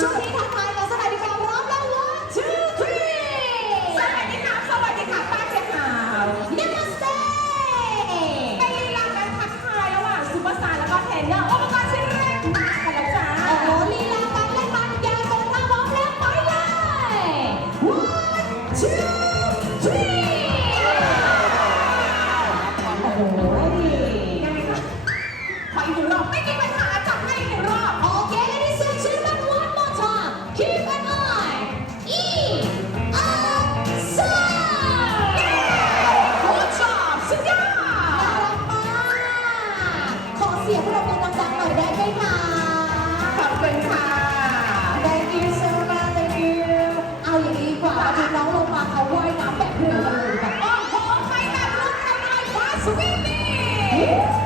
ช่วนี้ทักทายกันสักดีกว่พร้อมแล้ว one two three สวัสดีค่ะสวัสดีค่ะป้าเจ๊าวนัมสเตไปลีลการทักทายระหว่างซูเปอร์สตาร์แล้วก็เทรนเนอร์อุปกรณ์ชิ้นแรกมากันแล้วจ้าโอ้โหลีลาการเล่นบอลยาวตรงหน้าบอลแล้ไปเลยว้โหองสามนไป Woo!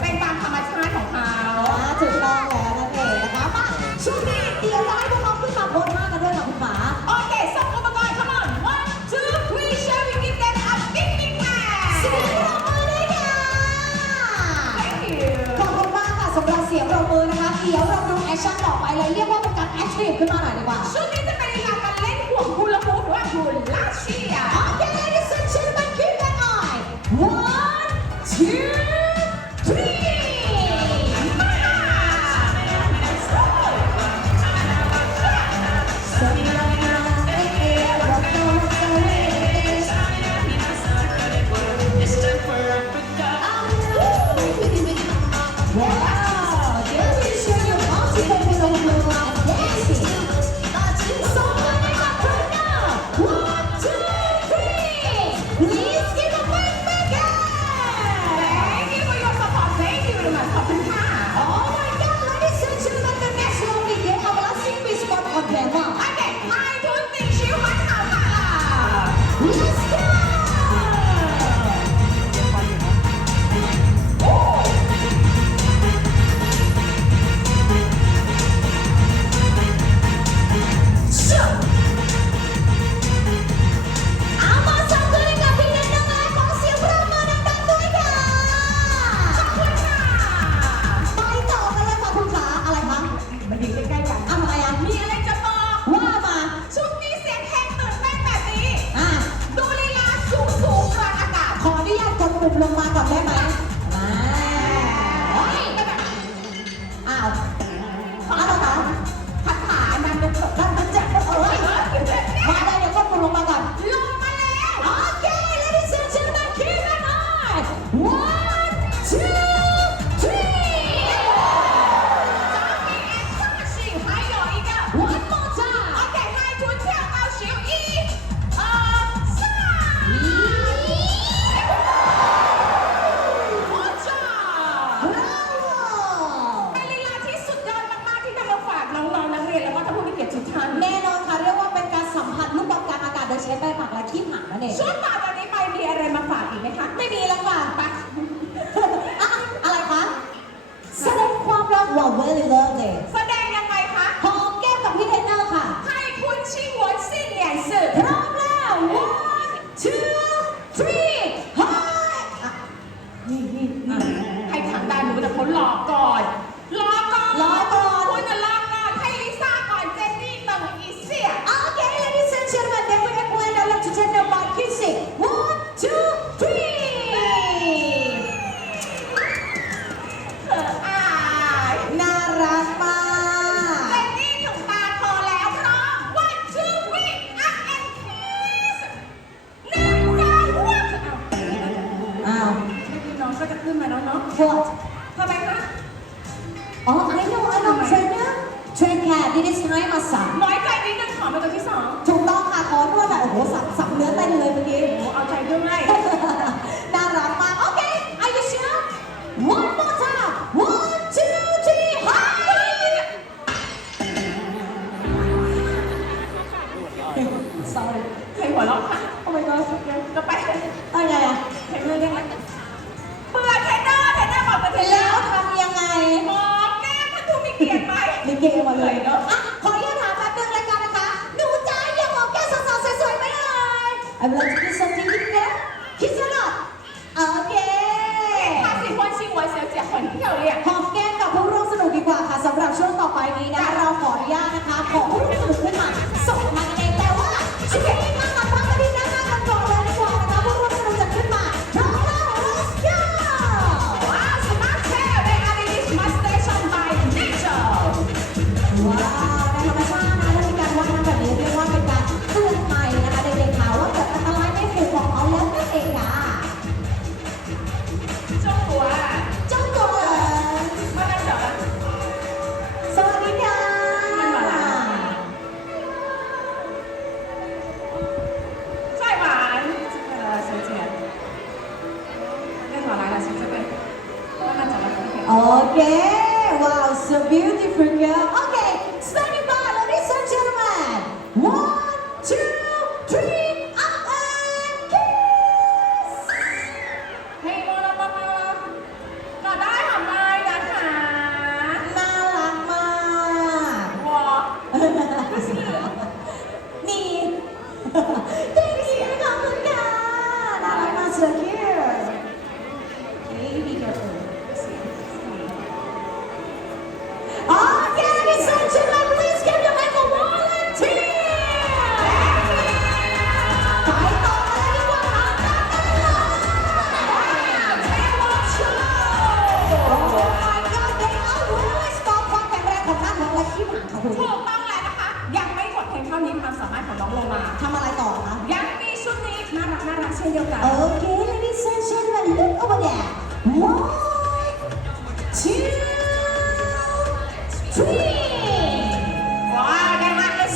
เป็นตามธรรมชาติของเขาถูกต้องแล้วนั่นเองนะคะมาช่วงนี้เดี๋ยวจะให้พวกเราขึ้นมาโพสมากันด้วยค่ะคุณหมาโอเคส่งอุปกรณ์ come on one two three shall we give them a big big hand เสียงปรบมือด้วยค่ะ thank you ขอบคุณมากค่ะสำหรับเสียงปรบมือนะคะเดี๋ยวเราดูแอคชั่นต่อไปเลยเรียกว่าเป็นการแอคทีฟขึ้นมาหน่อยดีกว่า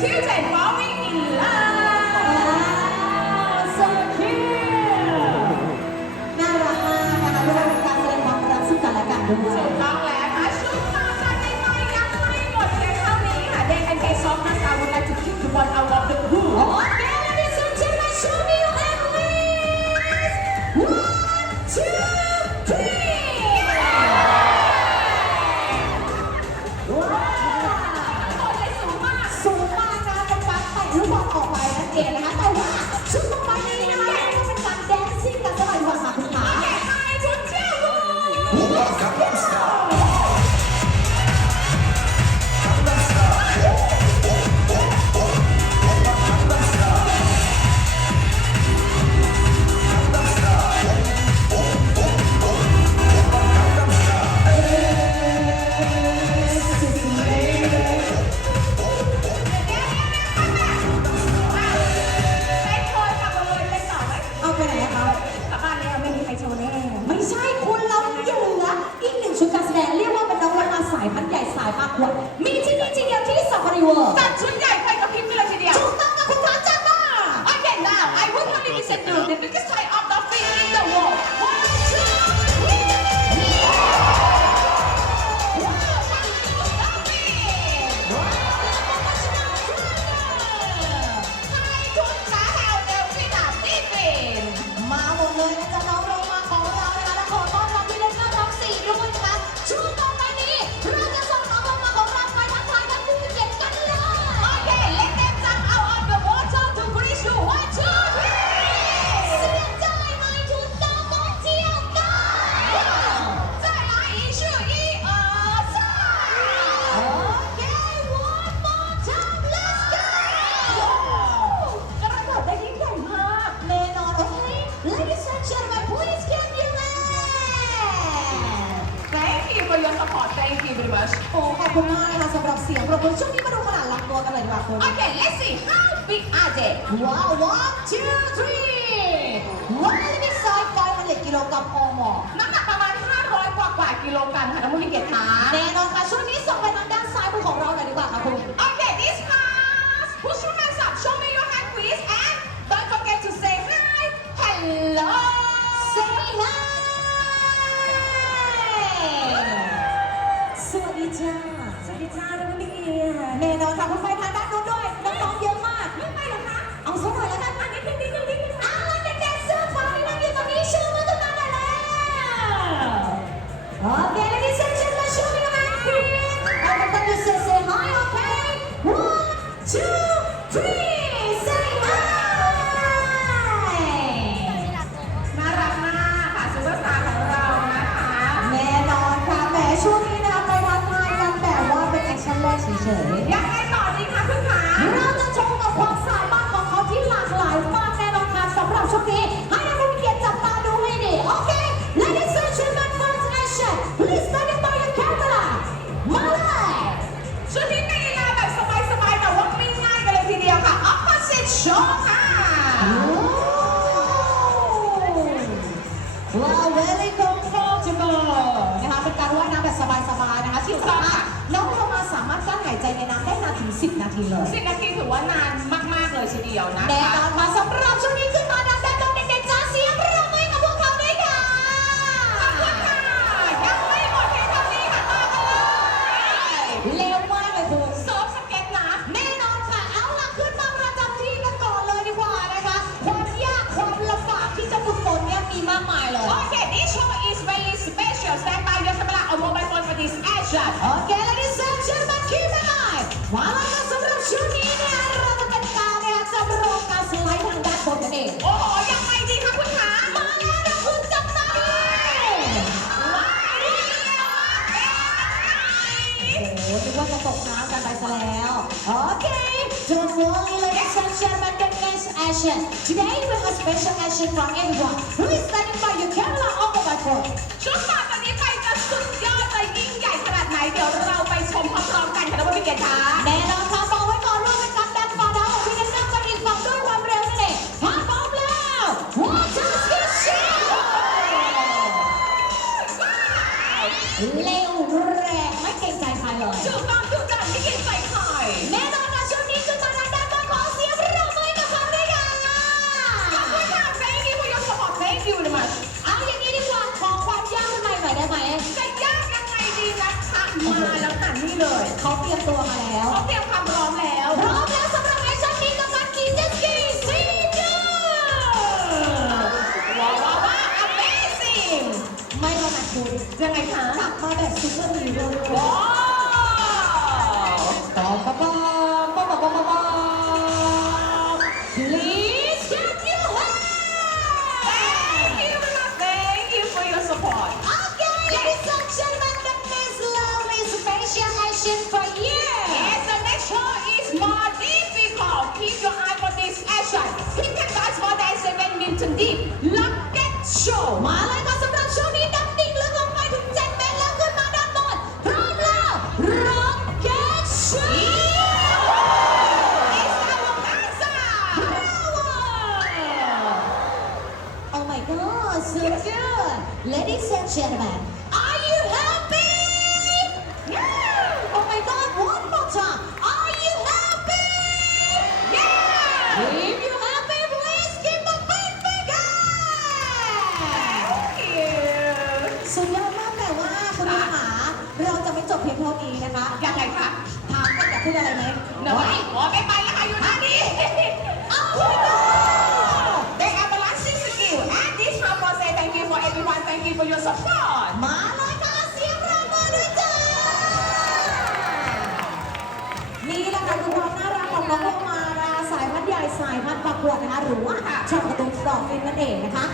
cute and falling in love so cute น่ารักมากนะคะเวลามีการแสดงความรักซึ่งกันและกันด้วย ถูกต้องแล้วนะชุดมากันในไม้ยังไม่หมดเพียงเท่านี้ค่ะ Dave and K Soft Master would like to keep the one จ Thank you. Wow one two three วันนี้มีไซส์500กิโลกรัมโอโมน้ำหนักประมาณ 500 กว่ากว่ากิโลกรัมค่ะน้ำนผู้มีเกียรติคะแน่นอนค่ะช่วงนี้ส่งไปทางด้านซ้ายมือของเราหน่อยดีกว่าค่ะคุณโอเค this pass push your hands up show me your hand please and don't forget to say hi hello สวัสดีจ้าสวัสดีจ้าท่านผู้มีเกียแน่นอนค่ะคุณไฟ say หายใจในน้ำได้นานถึง 10 นาทีเลย สิบนาทีถือว่านานมาก ๆ เลยทีเดียวนะแน่คะนอนมาสำหรับช่วงนี้ขึ้นมาดังๆต้องเด็กๆจ้าเสียงปรบมือให้กับพวกเขาด้วยค่ะขอบคุณค่ะยังไม่หมดเพียงเท่านี้ค่ะต่อกันเลยเร็วมากเลยคุณ เซิร์ฟสเก็ตนะ แน่นอนค่ะ เอาล่ะขึ้นมาประจำที่กันก่อนเลยดีกว่านะคะ ความยากความลำบากที่จะฝึกฝนเนี่ยมีมากมายเลย Okay, this show is very special. Stand by your camera or mobile phone for this action. โอเค ladies and gentlemen keep an eye มาแล้วค่ะสำหรับช่วงนี้เนี่ยเราจะเป็นการเนี่ยจำลองการสไลด์ทางด้านบนนั่นเองโอ้โหยังไงดีคะคุณขามาแล้วนะคุณจับตาเลยว้าวเร็วมากเอ๊ะโอ้โหนึกว่าจะตกน้ำกันไปซะแล้ว โอเค Don't worry ladies and gentlemen the next action Today we have special action for everyone who is standing by your camera or mobile phone ชุดต่อจากนี้ไป อย่าช้าแน่ แต่ว่าคุณผู้ชมขาเราจะไม่จบเพียงเท่านี้นะคะยังไงคะถามกันอยากพูดอะไรไหมเดี๋ยวไม่ขอไม่ไปแล้วค่ะอยู่ท่านี้ เอาไปก่อน They have a lasting skill. And this time I say thank you for everyone. Thank you for your support. มาเลยค่ะเสียงปรบมือด้วยจ้านี่แหละค่ะคือความน่ารักของน้องโอมาราสายพันธุ์ใหญ่สายพันธุ์ประกวดนะคะหรือว่าชอบกระตุ้นดอกฟินนั่นเองนะคะ